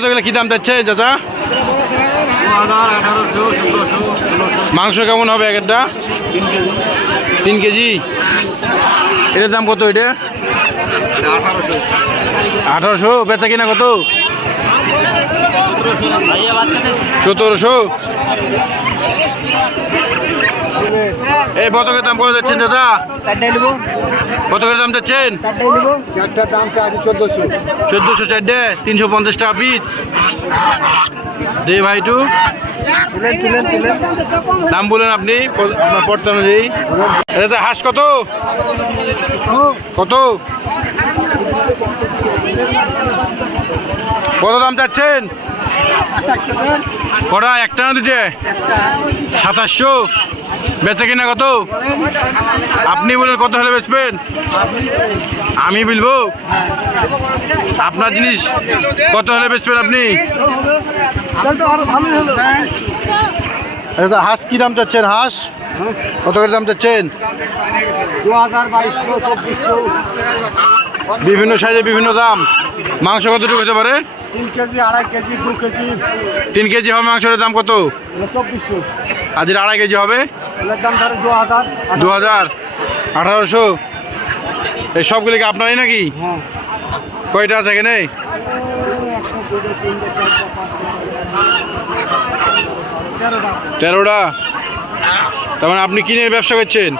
গেলে কী দাম যাচ্ছে, চাচা? মাংস কেমন হবে এক একটা তিন কেজি। এটার দাম কত এটা? আঠারোশো। বেচা কিনা কত? সতেরোশো। এই বতকের দাম কত যাচ্ছেন দাদা? বতকের দাম চাচ্ছি চোদ্দোশো চারটে, তিনশো পঞ্চাশ টাকা পিস। দে ভাই টু দাম বলেন আপনি অনুযায়ী। এটা হাঁস কত? কত? কত দাম চাচ্ছেন? কটা, একটা না দুটে সাতাশশো। বেচা কিনা কত? আপনি বলেন কত হলে বেচবেন? আমি বলব, আপনার জিনিস কত হলে বেচবেন আপনি? হাঁস কি দাম চাচ্ছেন হাঁস? কত করে দাম চাচ্ছেন? বিভিন্ন সাইজে বিভিন্ন দাম। মাংস কতটুকু হতে পারে? তিন কেজি কেজি কেজি। তিন কেজি হবে মাংসের দাম কত? চব্বিশশো আর আড়াই কেজি হবে। দু হাজার। আঠারোশো। এই সবগুলি কি আপনারই নাকি? হ্যাঁ। কয়টা আছে এখানে? তেরোটা। তার মানে আপনি কিনে ব্যবসা করছেন?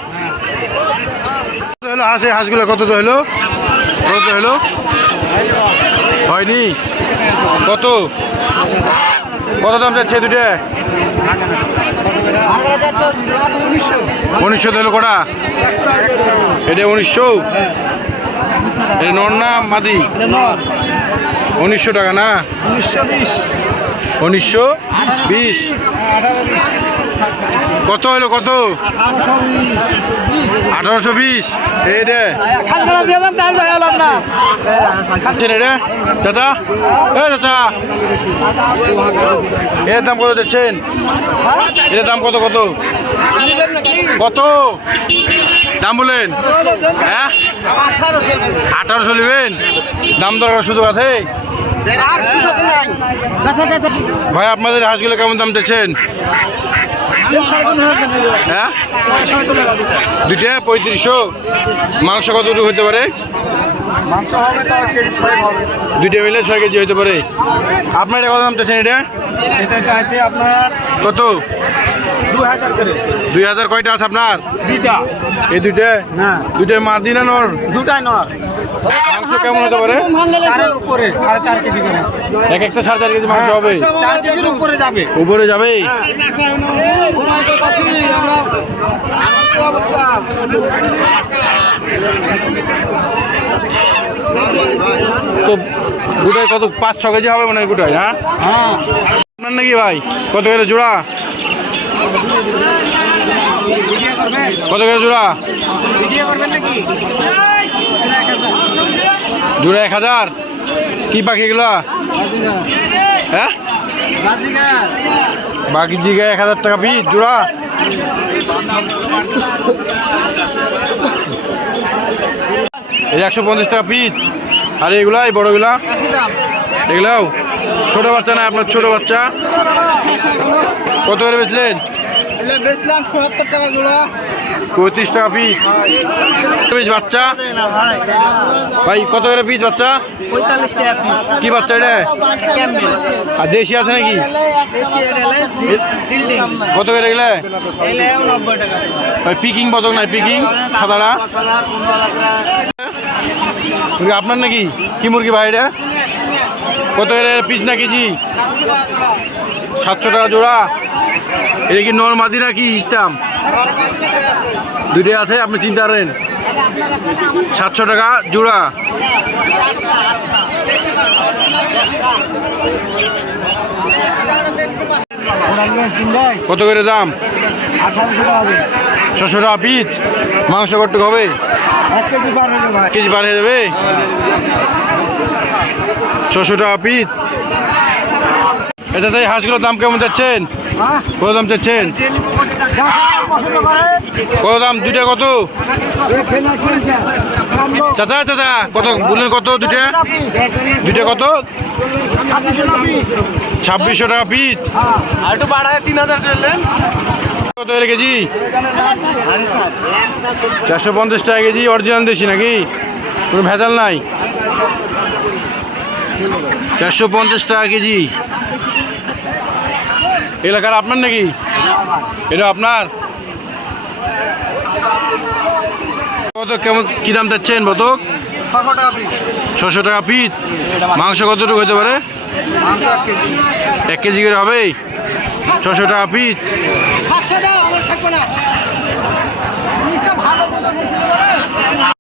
হলো? হাঁসে হাঁসগুলো কত তো হলো? কত তো হলো? হয়নি? কত? কত দাম যাচ্ছে দুটা? উনিশশো তো হলো কটা? এটা উনিশশো? নর না মাদি? উনিশশো টাকা না? উনিশশো বিশ? কত হলো কত? আঠারোশো বিশ। এই রে। চাচা। এ চাচা। এর দাম কত দিচ্ছেন এর দাম কত কত? কত? দাম বলেন। হ্যাঁ? আঠারোশো নেবেন? দাম দরকার সুযোগ আছে? ভাই আপনাদের হাঁসগুলো কেমন দাম দিচ্ছেন হ্যাঁ দুইটা পঁয়ত্রিশশো। মাংস কতটুকু হতে পারে? দুইটা মিলে ছয় কেজি হতে পারে। আপনার এটা কত দাম চাচ্ছেন এটা? কত? দুই হাজার কয়টা আছে আপনার? দুইটা। এই দুইটা? না। দুইটা মাদি না নর? দুটাই নয় মাংস কেমন হতে পারে? এক একটা সাড়ে চার কেজি মাংস হবে? উপরে যাবে। উপরে যাবে তো গোটায় কত পাঁচ ছ কেজি হবে মনে হয় গোটায় হ্যাঁ? আপনার নাকি ভাই? কত করে জোড়া? কত করে জোড়া? করবেন নাকি জোড়া এক হাজার? কি পাখি এগুলা? হ্যাঁ? বাকি জিগা এক হাজার টাকা পিস, জোড়া। এই একশো পঞ্চাশ টাকা পিস। আর এগুলা এই বড়গুলা এগুলাও? ছোট বাচ্চা না আপনার ছোট বাচ্চা? কত করে বেচলেন? বেচলাম সত্তর টাকা জোড়া। পঁয়ত্রিশ টাকা পিস পিস বাচ্চা? ভাই কত করে পিস বাচ্চা? কি বাচ্চা এটা? আর দেশি আছে নাকি? কত করে গেলে পিকিং বতক নাই পিকিং সাদাটা? মুরগি আপনার নাকি? কি মুরগি ভাই এটা? কত করে পিস না কেজি? সাতশো টাকা জোড়া। এটা কি নর্মাদি না কি সিস্টেম দুটোই আছে, আপনি চিন্তা করেন সাতশো টাকা জোড়া। কত করে দাম? ছশো টাকা পিস। মাংস কটুক হবে? কেজি পার হয়ে যাবে? ছশো টাকা পিস। এটা তাই হাঁসগুলোর দাম কেমন যাচ্ছেন? কত দাম চাচ্ছেন? কত দাম? দুইটা কত? চাচা চাচা কত? বললেন কত দুইটা? দুইটা কত? ছাব্বিশশো টাকা পিস। আর একটু বাড়ায় তিন হাজার কত হলে কেজি? চারশো পঞ্চাশ টাকা কেজি অরিজিনাল দেশি নাকি? কোনো ভেজাল নাই? চারশো পঞ্চাশ টাকা কেজি। এলাকার আপনার নাকি? এটা আপনার? কত, কেমন, কী দাম চাচ্ছেন বতক? ছশো টাকা পিস। মাংস কতটুকু হতে পারে? এক কেজি করে হবে? ছশো টাকা পিস।